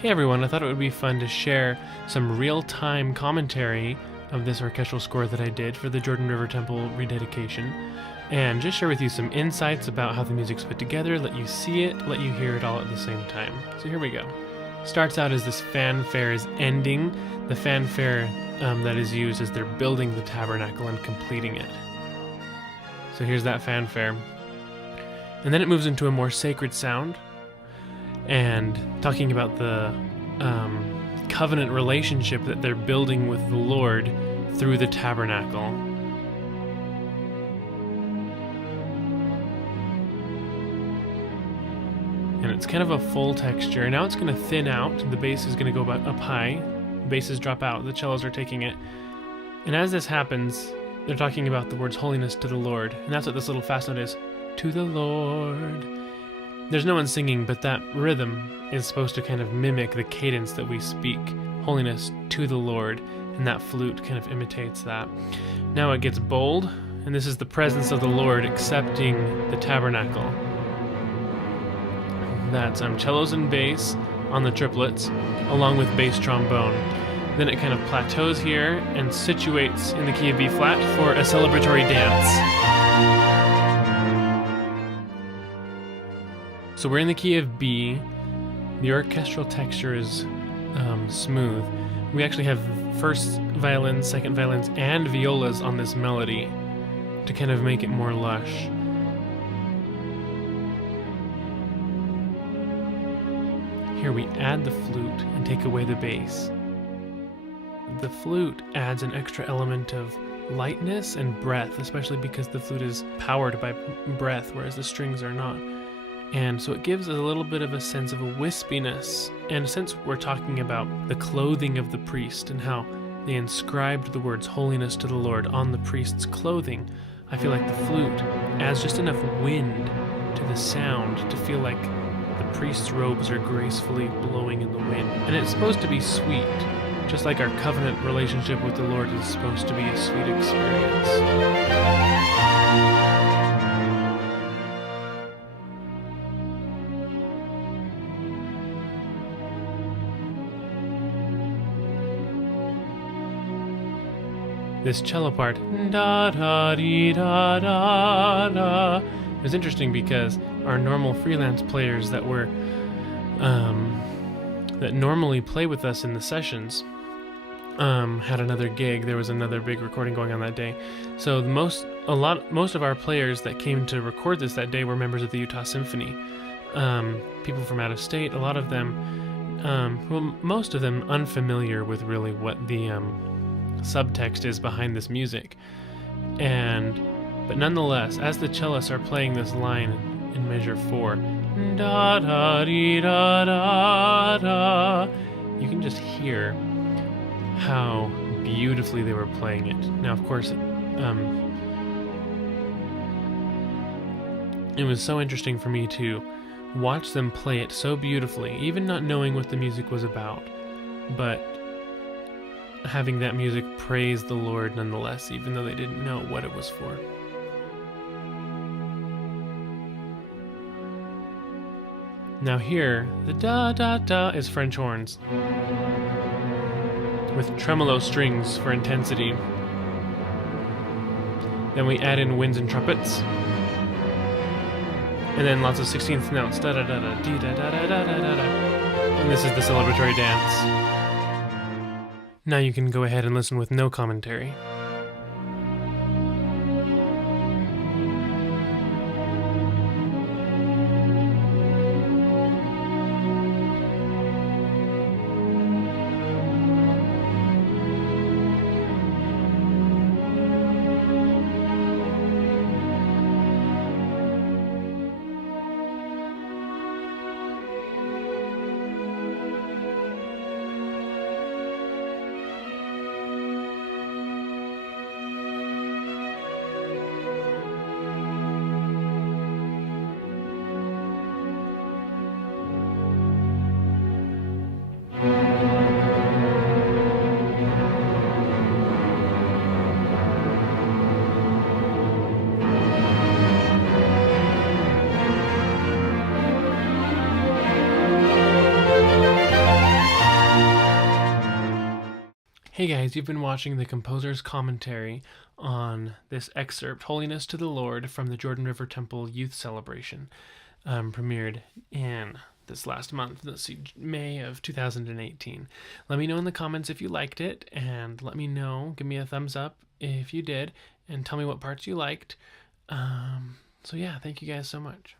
Hey everyone, I thought it would be fun to share some real-time commentary of this orchestral score that I did for the Jordan River Temple rededication, and just share with you some insights about how the music's put together, let you see it, let you hear it all at the same time. So here we go. Starts out as this fanfare is ending, the fanfare that is used as they're building the tabernacle and completing it. So here's that fanfare. And then it moves into a more sacred sound, and talking about the covenant relationship that they're building with the Lord through the tabernacle. And it's kind of a full texture. Now it's going to thin out. The bass is going to go up high. The basses drop out. The cellos are taking it. And as this happens, they're talking about the words holiness to the Lord. And that's what this little fast note is. To the Lord. There's no one singing, but that rhythm is supposed to kind of mimic the cadence that we speak. Holiness to the Lord, and that flute kind of imitates that. Now it gets bold, and this is the presence of the Lord accepting the tabernacle. That's cellos and bass on the triplets, along with bass trombone. Then it kind of plateaus here and situates in the key of B flat for a celebratory dance. So we're in the key of B. The orchestral texture is smooth. We actually have first violins, second violins, and violas on this melody to kind of make it more lush. Here we add the flute and take away the bass. The flute adds an extra element of lightness and breath, especially because the flute is powered by breath, whereas the strings are not. And so it gives us a little bit of a sense of a wispiness. And since we're talking about the clothing of the priest and how they inscribed the words holiness to the Lord on the priest's clothing, I feel like the flute adds just enough wind to the sound to feel like the priest's robes are gracefully blowing in the wind. And it's supposed to be sweet, just like our covenant relationship with the Lord is supposed to be a sweet experience. This cello part, da da dee da da da, is interesting because our normal freelance players that were that normally play with us in the sessions had another gig. There was another big recording going on that day. So most of our players that came to record this that day were members of the Utah Symphony. People from out of state. A lot of them, most of them unfamiliar with really what the subtext is behind this music, but nonetheless, as the cellists are playing this line in measure 4, da da dee da da da, you can just hear how beautifully they were playing it. Now, of course, it was so interesting for me to watch them play it so beautifully, even not knowing what the music was about, but having that music praise the Lord nonetheless, even though they didn't know what it was for. Now here, the da-da-da is French horns, with tremolo strings for intensity. Then we add in winds and trumpets, and then lots of 16th notes, da-da-da-da, dee-da-da-da-da-da-da, and this is the celebratory dance. Now you can go ahead and listen with no commentary. Hey guys, you've been watching the composer's commentary on this excerpt, Holiness to the Lord, from the Jordan River Temple Youth Celebration, premiered in this last month, let's see, May of 2018. Let me know in the comments if you liked it, and let me know, give me a thumbs up if you did, and tell me what parts you liked. So yeah, thank you guys so much.